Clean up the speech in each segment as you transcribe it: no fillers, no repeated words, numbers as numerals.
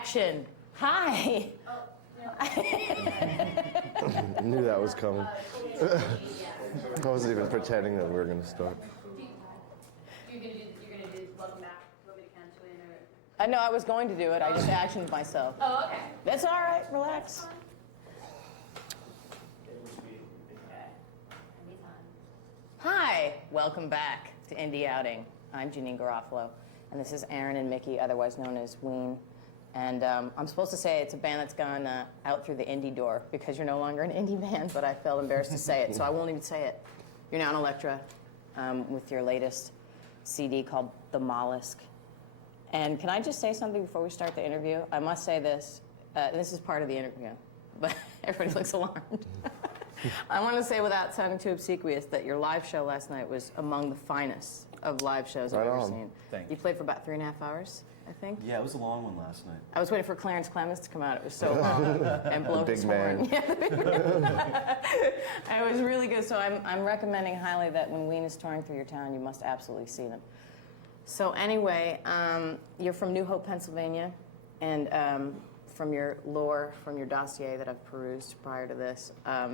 Action. Hi. I knew that was coming. I wasn't even pretending that we were going to start. You're gonna do welcome back. Want me to count you in, or? No, I was going to do it. I just actioned myself. Oh, okay. That's all right. Relax. Hi. Welcome back to Indie Outing. I'm Janeane Garofalo, and this is Aaron and Mickey, otherwise known as Ween. And I'm supposed to say it's a band that's gone out through the indie door because you're no longer an indie band, but I felt embarrassed to say it, so I won't even say it. You're now on Elektra with your latest CD called The Mollusk. And can I just say something before we start the interview? I must say this. This is part of the interview, but everybody looks alarmed. I want to say, without sounding too obsequious, that your live show last night was among the finest of live shows I've ever seen. Thank you played for about 3.5 hours, I think. Yeah, it was a long one last night. I was waiting for Clarence Clemens to come out. It was so long and blow his horn. Yeah, it was really good. So I'm recommending highly that when Ween is touring through your town, you must absolutely see them. So anyway, you're from New Hope, Pennsylvania, and from your lore, from your dossier that I've perused prior to this,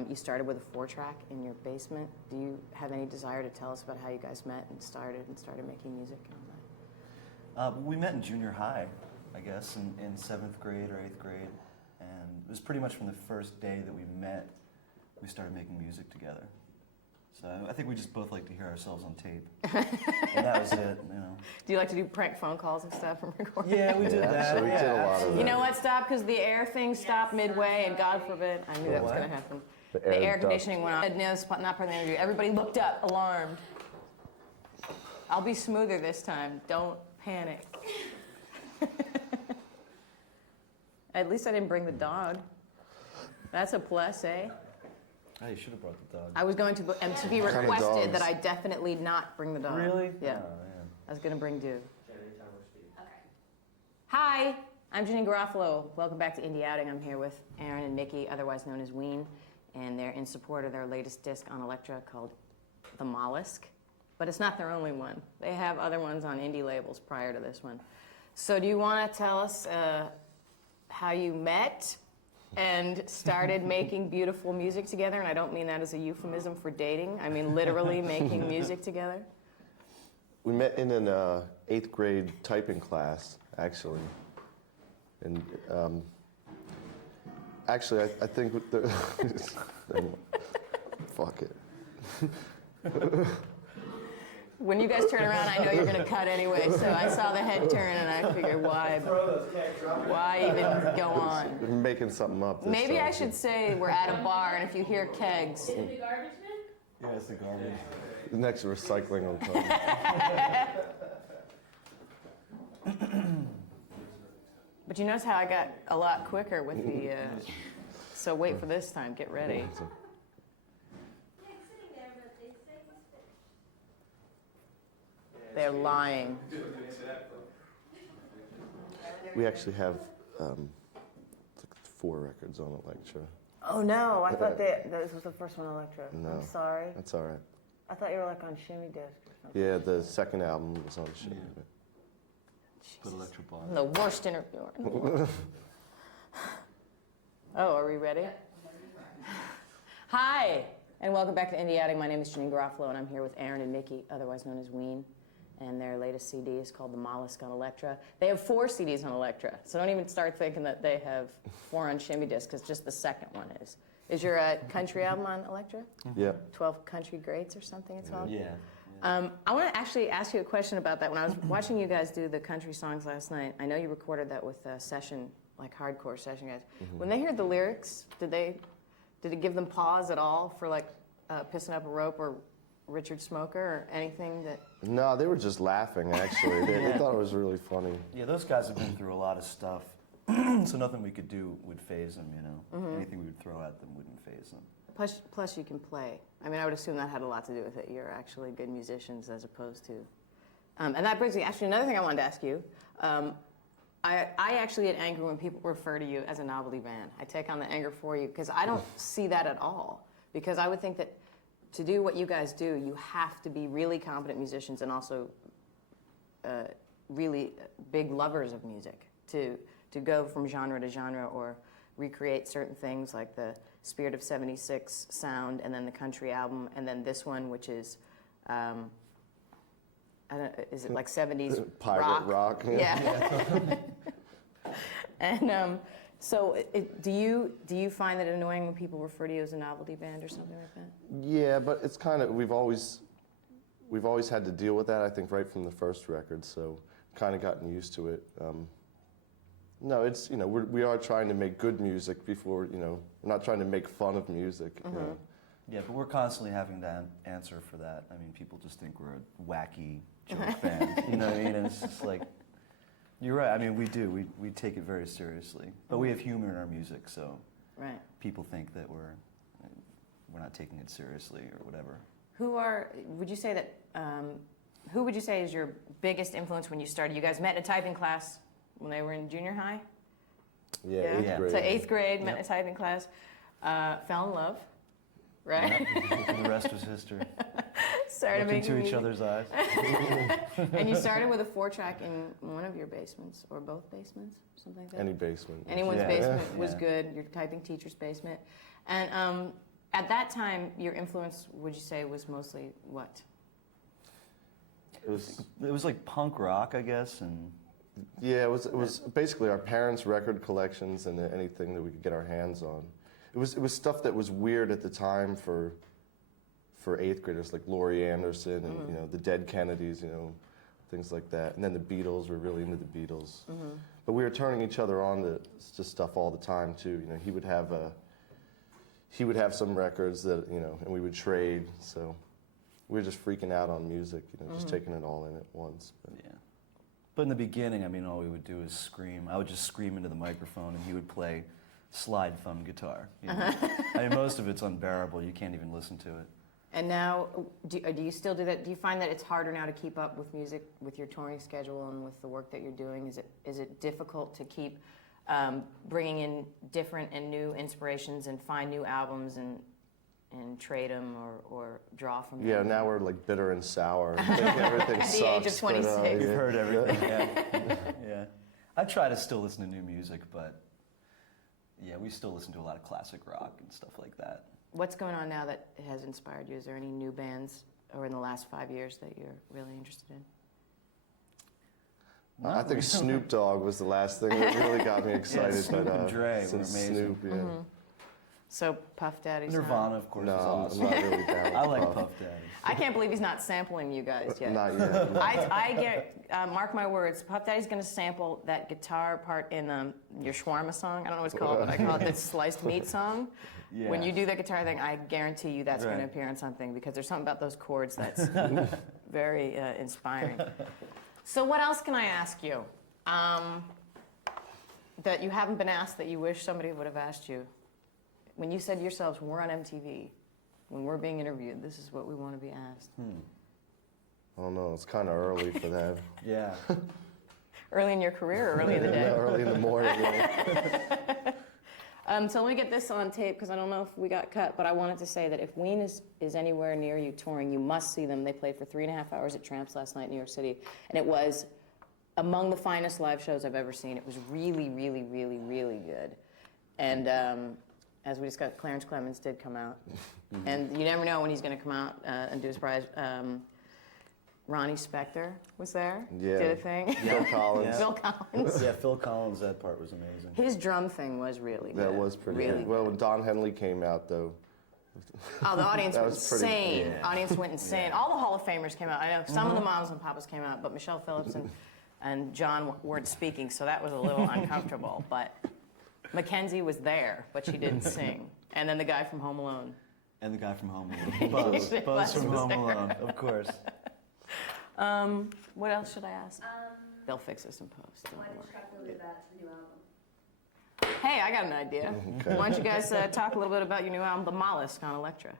you started with a 4-track in your basement. Do you have any desire to tell us about how you guys met and started making music and all that? We met in junior high, I guess, in 7th grade or 8th grade. And it was pretty much from the first day that we met, we started making music together. So I think we just both like to hear ourselves on tape. And that was it, you know. Do you like to do prank phone calls and stuff from recording? Yeah, we did that. So we did a lot of that. You know what? Stop, because the air thing stopped midway, and God forbid, I knew that was going to happen. The air conditioning went on. No, it's not part of the interview. Everybody looked up, alarmed. I'll be smoother this time. Don't panic. At least I didn't bring the dog. That's a plus, eh? Oh, you should have brought the dog. I was going to, but MTV requested that I definitely not bring the dog. Really? Yeah. Oh, man. I was going to bring Dew. Hi, I'm Janeane Garofalo. Welcome back to Indie Outing. I'm here with Aaron and Mickey, otherwise known as Ween, and they're in support of their latest disc on Elektra called The Mollusk. But it's not their only one. They have other ones on indie labels prior to this one. So do you want to tell us how you met and started making beautiful music together? And I don't mean that as a euphemism for dating. I mean literally making music together. We met in an 8th grade typing class, actually. And actually, I think with the... Fuck it. When you guys turn around, I know you're going to cut anyway, so I saw the head turn and I figured, why even go on? We're making something up this Maybe time. I should say we're at a bar, and if you hear kegs... Is it the garbage bin? Yeah, it's the garbage. The next recycling will come. But you notice how I got a lot quicker with the... So wait for this time. Get ready. They're lying. We actually have 4 records on Elektra. Oh, no. I thought this was the first one, Elektra. No. I'm sorry. That's all right. I thought you were like on Shimmy Disc or something. Yeah, the second album was on shit. Put electric bar. I'm the worst interviewer in the world. Oh, are we ready? Hi, and welcome back to Indie Outing. My name is Janeane Garofalo, and I'm here with Aaron and Mickey, otherwise known as Ween. And their latest CD is called The Mollusk on Elektra. They have 4 CDs on Elektra, so don't even start thinking that they have 4 on Shimmy Disc, because just the second one is. Is your country album on Elektra? Yeah. 12 Country Greats or something it's called? Yeah. I want to actually ask you a question about that. When I was watching you guys do the country songs last night, I know you recorded that with session, like hardcore session guys. Mm-hmm. When they heard the lyrics, did it give them pause at all for like Pissing Up a Rope or Richard Smoker or anything that... No, they were just laughing, actually. They thought it was really funny. Yeah, those guys have been through a lot of stuff, so nothing we could do would faze them, you know? Mm-hmm. Anything we would throw at them wouldn't faze them. Plus you can play. I mean, I would assume that had a lot to do with it. You're actually good musicians as opposed to... and that brings me, actually, another thing I wanted to ask you. I actually get angry when people refer to you as a novelty band. I take on the anger for you, because I don't see that at all. Because I would think that to do what you guys do, you have to be really competent musicians and also really big lovers of music to to go from genre to genre or recreate certain things like the Spirit of 76 sound and then the country album and then this one, which is, I don't, is it like 70s Pirate rock. Yeah. And so do you find it annoying when people refer to you as a novelty band or something like that? Yeah, but it's kind of, we've always had to deal with that, I think, right from the first record, so kind of gotten used to it. No, it's, you know, we are trying to make good music before, you know, we're not trying to make fun of music. You know. Yeah, but we're constantly having to answer for that. I mean, people just think we're a wacky joke band. You know what I mean? And it's just like, you're right. I mean, we do. We take it very seriously. But we have humor in our music, so Right. people think that we're not taking it seriously or whatever. Would you say that, who would you say is your biggest influence when you started? You guys met in a typing class when they were in junior high? Yeah, Yeah. 8th grade. So 8th grade, met in Yep. a typing class, fell in love, right? And the rest was history. Started Looked making into each music. other's eyes. And you started with a 4-track in one of your basements, or both basements, something like that? Any basement. Anyone's Yeah. basement was Yeah. good, your typing teacher's basement. And at that time, your influence, would you say, was mostly what? It was, It was like punk rock, I guess, and yeah, it was basically our parents' record collections and anything that we could get our hands on. It was stuff that was weird at the time for 8th graders, like Laurie Anderson and you know the Dead Kennedys, you know, things like that. And then the Beatles, were really into the Beatles. But we were turning each other on to stuff all the time too. You know, he would have some records that, you know, and we would trade. So we were just freaking out on music, you know, just taking it all in at once. But. yeah. But in the beginning, I mean, all we would do is scream. I would just scream into the microphone, and he would play slide thumb guitar. You know? I mean, most of it's unbearable. You can't even listen to it. And now, do you still do that? Do you find that it's harder now to keep up with music, with your touring schedule and with the work that you're doing? Is it difficult to keep bringing in different and new inspirations and find new albums and trade them or draw from them? Yeah, now we're like bitter and sour. I think everything At sucks. the age of 26. But, You've yeah. heard everything, yeah. Yeah. I try to still listen to new music, but yeah, we still listen to a lot of classic rock and stuff like that. What's going on now that has inspired you? Is there any new bands or in the last 5 years that you're really interested in? I think Snoop Dogg was the last thing that really got me excited. Snoop and Dre were since amazing. Snoop, yeah. So Puff Daddy's Nirvana, of course, No, is awesome. I'm not really down with I like Puff. Puff Daddy. I can't believe he's not sampling you guys yet. Not yet. No. I get, mark my words, Puff Daddy's going to sample that guitar part in your shawarma song. I don't know what it's called, but I call it the sliced meat song. Yeah. When you do that guitar thing, I guarantee you that's going to Right. appear on something because there's something about those chords that's very inspiring. So what else can I ask you that you haven't been asked that you wish somebody would have asked you? When you said to yourselves, when we're on MTV, when we're being interviewed, this is what we want to be asked. I don't know. It's kind of early for that. Yeah. Early in your career or early in the day? Early in the morning. Yeah. So let me get this on tape because I don't know if we got cut, but I wanted to say that if Ween is anywhere near you touring, you must see them. They played for 3.5 hours at Tramps last night in New York City, and it was among the finest live shows I've ever seen. It was really, really, really, really good. And as we discussed, Clarence Clemens did come out. And you never know when he's going to come out and do a surprise. Ronnie Spector was there, Yeah. did a thing. Phil Collins. Yeah. Phil Collins. Yeah, Phil Collins, that part was amazing. His drum thing was really good. That was pretty really good. Well, when Don Henley came out, though, Oh, the audience That went was pretty- insane. Yeah. Audience went insane. All the Hall of Famers came out. I know some of the moms and papas came out, but Michelle Phillips and John weren't speaking, so that was a little uncomfortable. But Mackenzie was there, but she didn't sing. And then the guy from Home Alone. And the guy from Home Alone. Buzz. Buzz Buzz from was Home there. Alone, of course. What else should I ask? They'll fix this in post. Don't Why don't worry. you talk a little bit about the new album? Hey, I got an idea. Okay. Why don't you guys talk a little bit about your new album, The Mollusk, on Elektra?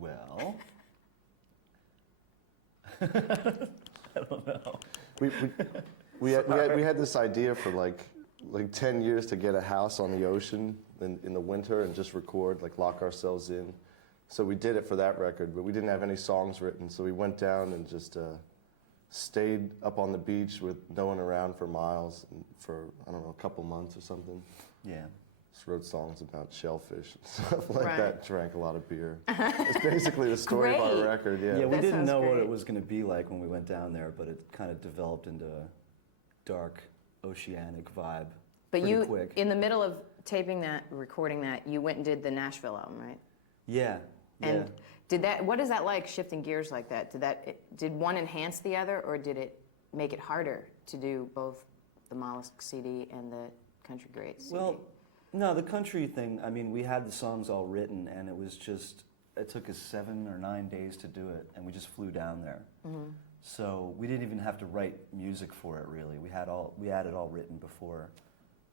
Well, we had this idea for like 10 years to get a house on the ocean in the winter and just record, like lock ourselves in. So we did it for that record, but we didn't have any songs written. So we went down and just stayed up on the beach with no one around for miles and for, I don't know, a couple months or something. Yeah. Just wrote songs about shellfish and stuff like Right. that. Drank a lot of beer. It's basically the story of Great. our record. Yeah, Yeah. we That didn't sounds know what great. it was going to be like when we went down there, but it kind of developed into a dark, oceanic vibe But pretty you, quick. in the middle of taping that, recording that, you went and did the Nashville album, right? Yeah. And did that? What is that like, shifting gears like that? Did one enhance the other, or did it make it harder to do both the Mollusk CD and the Country Greats CD? Well, no, the country thing, I mean, we had the songs all written, and it was just, it took us 7 or 9 days to do it, and we just flew down there. Mm-hmm. So we didn't even have to write music for it, really. We had it all written before.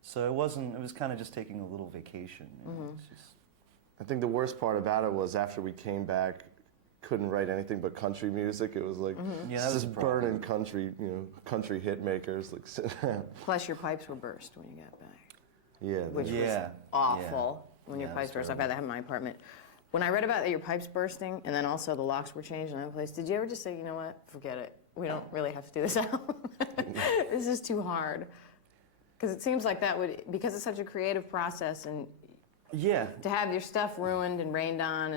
So it was kind of just taking a little vacation. You know? It's just, I think the worst part about it was after we came back, couldn't write anything but country music. It was like Yeah, that was a just problem. burning country, country hit makers. Like, sit around. Plus, your pipes were burst when you got back, Yeah. which Yeah, was awful when your Yeah, pipes it was burst. I've had that in my apartment. When I read about your pipes bursting, and then also the locks were changed in another place, did you ever just say, you know what, forget it. We don't really have to do this album. This is too hard. Because it seems like that would, because it's such a creative process, and yeah. to have your stuff ruined and rained on,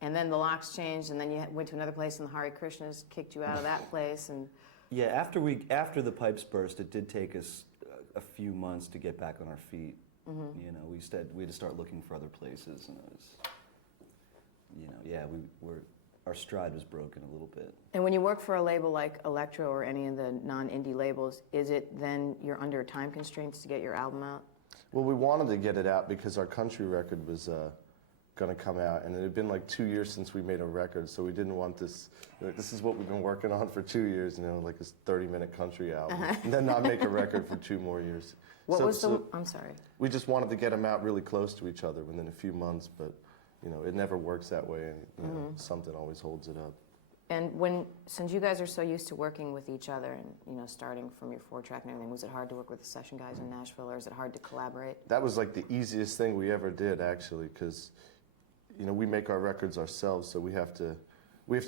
and then the locks changed, and then you went to another place, and the Hare Krishnas kicked you out of that place, and Yeah, after the pipes burst, it did take us a few months to get back on our feet. You know, we had to start looking for other places, and it was, our stride was broken a little bit. And when you work for a label like Electro or any of the non-indie labels, is it then you're under time constraints to get your album out? Well, we wanted to get it out because our country record was going to come out, and it had been like 2 years since we made a record, so we didn't want this. Like, this is what we've been working on for 2 years, like this 30-minute country album, and then not make a record for 2 more years. I'm sorry. We just wanted to get them out really close to each other within a few months, but it never works that way. Something always holds it up. And since you guys are so used to working with each other and starting from your 4-track and everything, was it hard to work with the session guys in Nashville, or is it hard to collaborate? That was like the easiest thing we ever did, actually, because we make our records ourselves, so we have to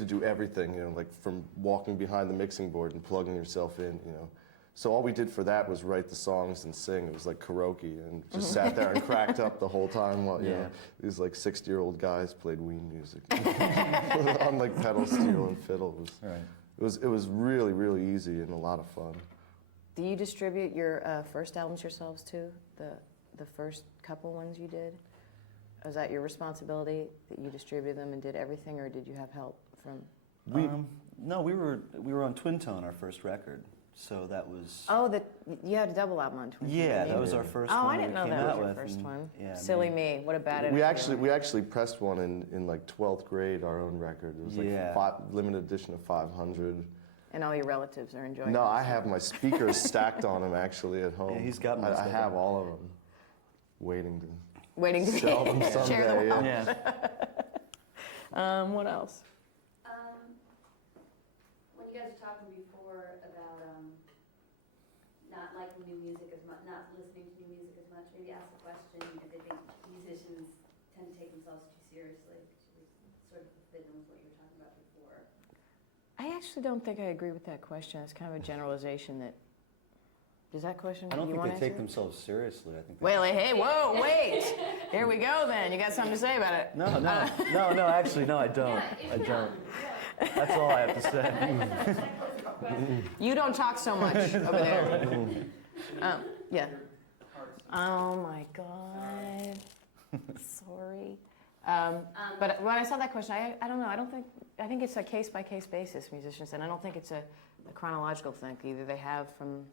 do everything. Like from walking behind the mixing board and plugging yourself in. So all we did for that was write the songs and sing. It was like karaoke, and just sat there and cracked up the whole time while these like 60-year-old guys played Ween music on like pedal steel and fiddle. It was really, really easy and a lot of fun. Do you distribute your first albums yourselves too? The first couple ones you did? Was that your responsibility that you distributed them and did everything, or did you have help from? No, we were on Twin Tone, our first record. So that was. Oh, you had a double album on Twin Tone. Yeah, that was our first one. Oh, I didn't know we that came was out your with, first and, one. Yeah, Silly me. What a bad We idea. actually pressed one in like 12th grade, our own record. It was like limited edition of 500. And all your relatives are enjoying it. No, I have my speakers stacked on them actually at home. Yeah, he's got most I of have them. all of them, waiting to sell sell them someday. Share them all. Yeah. What else? When you guys were talking before about not liking new music as much, not listening to new music as much, maybe ask the question if they think musicians tend to take themselves too seriously, which sort of fit in with what you were talking about before. I actually don't think I agree with that question. It's kind of a generalization that. Does that question? I don't you think want they to take answer? themselves seriously. I think. Whoa, wait! Here we go then. You got something to say about it? No, actually, no, I don't. I don't. That's all I have to say. You don't talk so much over there. Yeah. Oh my God. Sorry. But when I saw that question, I don't know. I think it's a case-by-case basis, musicians, and I don't think it's a chronological thing. Either they have from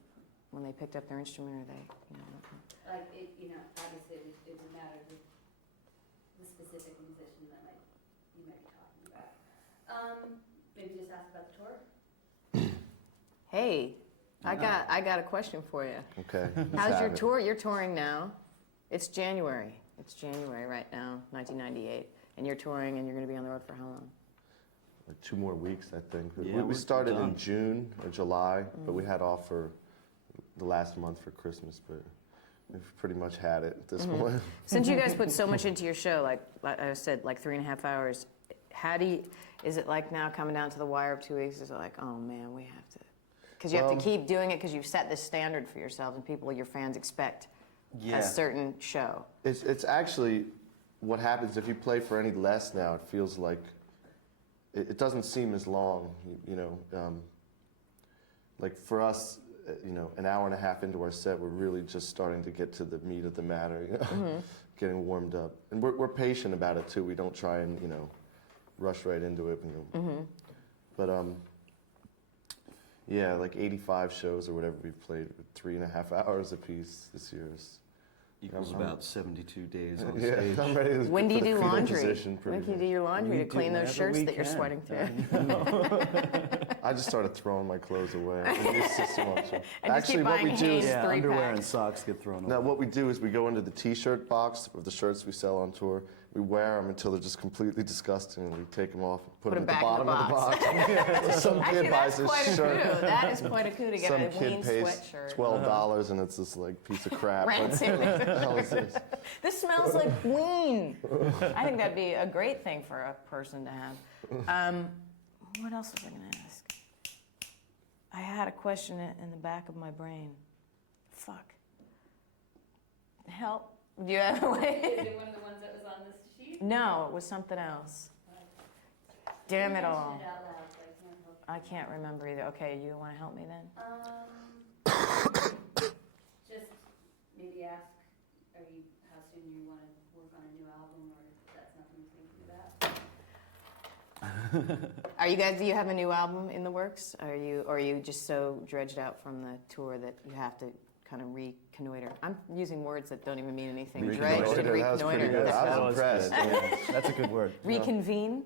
when they picked up their instrument, or they, Like, obviously it would matter the specific musician that you might be talking about. Maybe just ask about the tour. Hey, I got a question for you. Okay. How's your tour? You're touring now. It's January. It's January right now, 1998, and you're touring, and you're going to be on the road for how long? Like 2 more weeks, I think. Yeah, we we're started done. in June or July, but we had off for the last month for Christmas, but we've pretty much had it at this point. Since you guys put so much into your show, like I said, like 3.5 hours, is it like now coming down to the wire of 2 weeks? Is it like, oh man, we have to Because you have to keep doing it because you've set this standard for yourselves and people, your fans, expect a certain show. It's actually what happens if you play for any less now. It feels like it doesn't seem as long. You know, like for us, you know, an hour and a half into our set, we're really just starting to get to the meat of the matter. You know, getting warmed up, and we're patient about it too. We don't try and rush right into it. You know. But yeah, like 85 shows or whatever we've played, 3.5 hours a piece this year. Equals about 72 days on Yeah, stage. I'm ready to When do you put the do fetal laundry? position pretty When do you much. do your laundry We to clean do those whenever shirts we that you're can. sweating through? I just started throwing my clothes away. The new system also. And just keep Actually, what buying we do is Hanes Yeah, 3-pack. underwear and socks get thrown away. now what we do is we go into the T-shirt box of the shirts we sell on tour. We wear them until they're just completely disgusting, and we take them off, and put them at the back in bottom the of the box. So some Actually, kid that's buys quite his a shirt. coup. That is quite a coup to get Some a kid Ween pays sweatshirt. $12, and it's this like piece of crap. Like, Rancid. what the hell is this? This smells like Ween. I think that'd be a great thing for a person to have. What else was I going to ask? I had a question in the back of my brain. Fuck. Help. Do you have a way? Is it one of the ones that was on this sheet? No, it was something else. Damn it all. Mention it out loud, so I can't help I can't remember either. Okay, you want to help me then? Just maybe ask, how soon you want to work on a new album, or if that's nothing to think about. Are you guys? Do you have a new album in the works? Or are you just so dredged out from the tour that you have to kind of reconnoiter? I'm using words that don't even mean anything. Dredged and That was pretty reconnoiter. good. I was impressed. Yeah, that's a good word. Reconvene.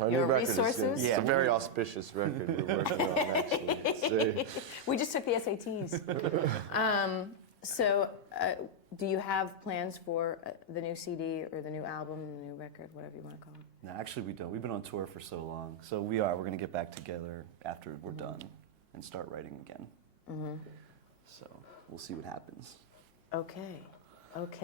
Our Your new record resources? it's a very auspicious record we're working on, actually. We just took the SATs. Do you have plans for the new CD or the new album, the new record, whatever you want to call it? No, actually we don't. We've been on tour for so long. So we're going to get back together after we're done and start writing again. So we'll see what happens. Okay. I think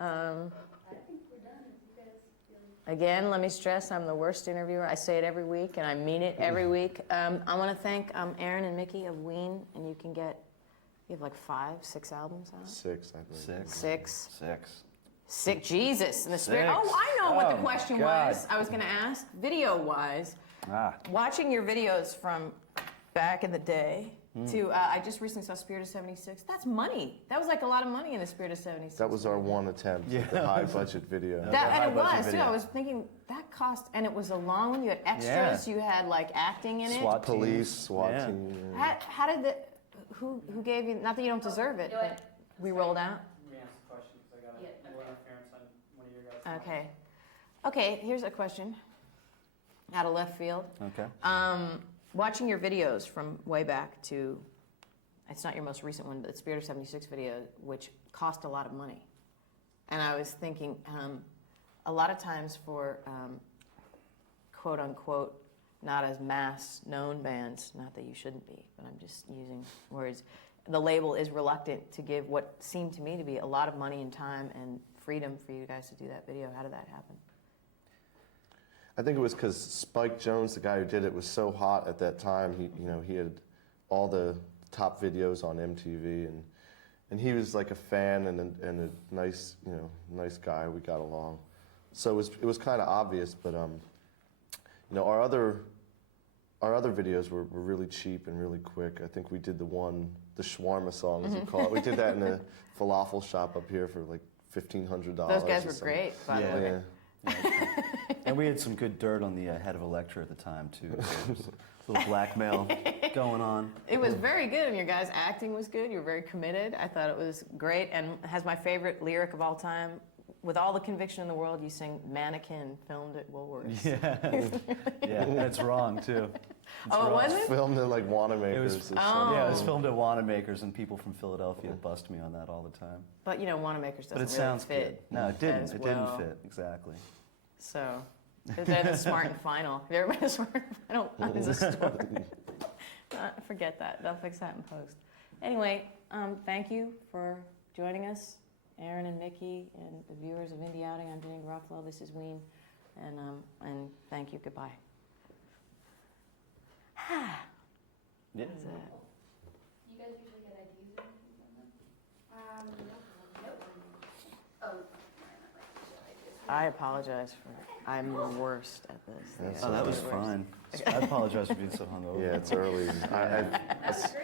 we're done if you guys feel. Again, let me stress, I'm the worst interviewer. I say it every week, and I mean it every week. I want to thank Aaron and Mickey of Ween, and you have like 5, 6 albums out? 6, I think. 6. 6. Jesus, in the spirit. Six. Oh, I know what the Oh, my question God. was. I was going to ask, video-wise, watching your videos from back in the day to, I just recently saw Spirit of 76. That's money. That was like a lot of money in the Spirit of 76. That was our one attempt at the high-budget video. And it high-budget was, too. video. I was thinking, that cost, and it was a long one. You had extras, you had like acting in it. SWAT team. Police, SWAT Yeah. team. How did the, who gave you, not that you don't deserve it, You know but we rolled out? Let me ask the question because I got Yeah, a little interference on one of your guys. Okay. Okay, here's a question. Out of left field. Okay. Watching your videos from way back to, it's not your most recent one, but the Spirit of 76 video, which cost a lot of money. And I was thinking, a lot of times for quote unquote, not as mass known bands, not that you shouldn't be, but I'm just using words, the label is reluctant to give what seemed to me to be a lot of money and time and freedom for you guys to do that video. How did that happen? I think it was because Spike Jones, the guy who did it, was so hot at that time. He had all the top videos on MTV, and he was like a fan and a nice nice guy. We got along, so it was kind of obvious. But our other videos were really cheap and really quick. I think we did the shawarma song, as you call it. We did that in a falafel shop up here for like $1,500. Those guys or were something. great, by the Yeah. way. Yeah. And we had some good dirt on the head of Elektra at the time, too. So there was a little blackmail going on. It was very good, and your guys' acting was good. You were very committed. I thought it was great, and has my favorite lyric of all time. With all the conviction in the world, you sing "Mannequin," filmed at Woolworths. Yeah, that's wrong, too. Oh, it wasn't? Filmed in like Wanamaker's. It was- or something. Yeah, it was filmed at Wanamaker's, and people from Philadelphia bust me on that all the time. But Wanamaker's doesn't But it really sounds fit. good. No, it didn't. as It well. didn't fit, exactly. So, they're the Smart and Final. Have you ever been to Smart and Final? It's a store. Forget that. They'll fix that in post. Anyway, thank you for joining us, Aaron and Mickey, and the viewers of Indie Outing. I'm Janeane Garofalo. This is Ween, and thank you. Goodbye. Yeah. Is it? You guys usually get IDs or anything from them? Nope. Oh, sorry, not like I apologize for. I'm the worst at this. That's Oh, all that was The worst. fine. I apologize for being so hungover. Yeah, it's early. That's great.